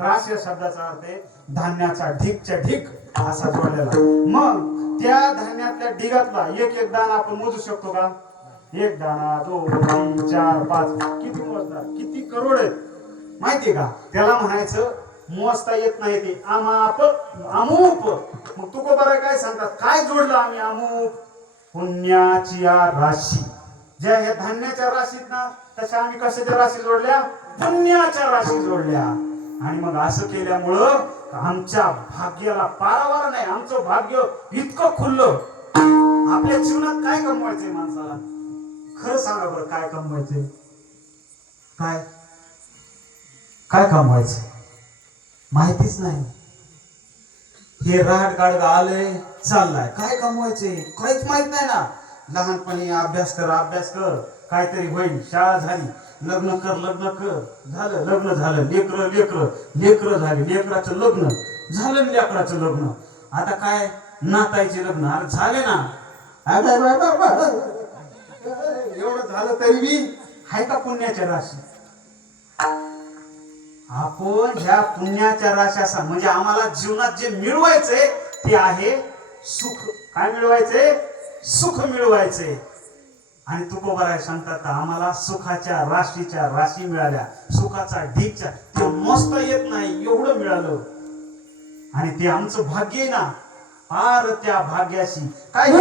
ह्रास या शब्दाचा अर्थ आहे धान्याचा ढीकच्या ढीक असा जोडलेला. मग त्या धान्यातल्या ढिगातला एक एक दाना आपण मोजू शकतो का? एक दाना दोन तीन चार पाच. किती मोजणार? किती करोड आहेत? माहितीये का? त्याला म्हणायचं मोजता येत नाही ते आमाप अमूप मग तू बरं काय सांगतात? काय जोडलं आम्ही अमूप पुण्याची या राशी. ज्या ह्या धान्याच्या राशीत ना तशा आम्ही कशाच्या राशी जोडल्या? पुण्याच्या राशी जोडल्या. आणि मग असं केल्यामुळं आमच्या भाग्याला पारावार नाही. आमचं भाग्य इतकं खुललं आपल्या जीवनात काय कमवायचंय माणसाला? खरं सांगा बरं काय कमवायचंय? काय? काय कमवायचं माहितीच नाही. हे राहट गाडगा आलंय चाललाय. काय कमवायचे काहीच माहीत नाही ना. लहानपणी अभ्यास कर अभ्यास कर. काहीतरी होईल. शाळा झाली. लग्न कर लग्न कर. झालं लग्न झालं. लेकर लेकर. लेकर झाले. लेकराचं लग्न. झालं लेकराचं लग्न. आता काय? नातायचे लग्न. अरे झाले ना. एवढं झालं तरी मी हाय का पुण्याच्या राशी? आपण ह्या पुण्याच्या राशाचा म्हणजे आम्हाला जीवनात जे मिळवायचंय ते आहे सुख. काय मिळवायचंय? सुख मिळवायचंय आणि तुकोबाराय सांगतात आम्हाला सुखाच्या राशीच्या राशी मिळाल्या. सुखाचा ढीकच्या ते मोजता येत नाही एवढं मिळालं. आणि ते आमचं भाग्य आहे ना फार त्या भाग्याशी. काय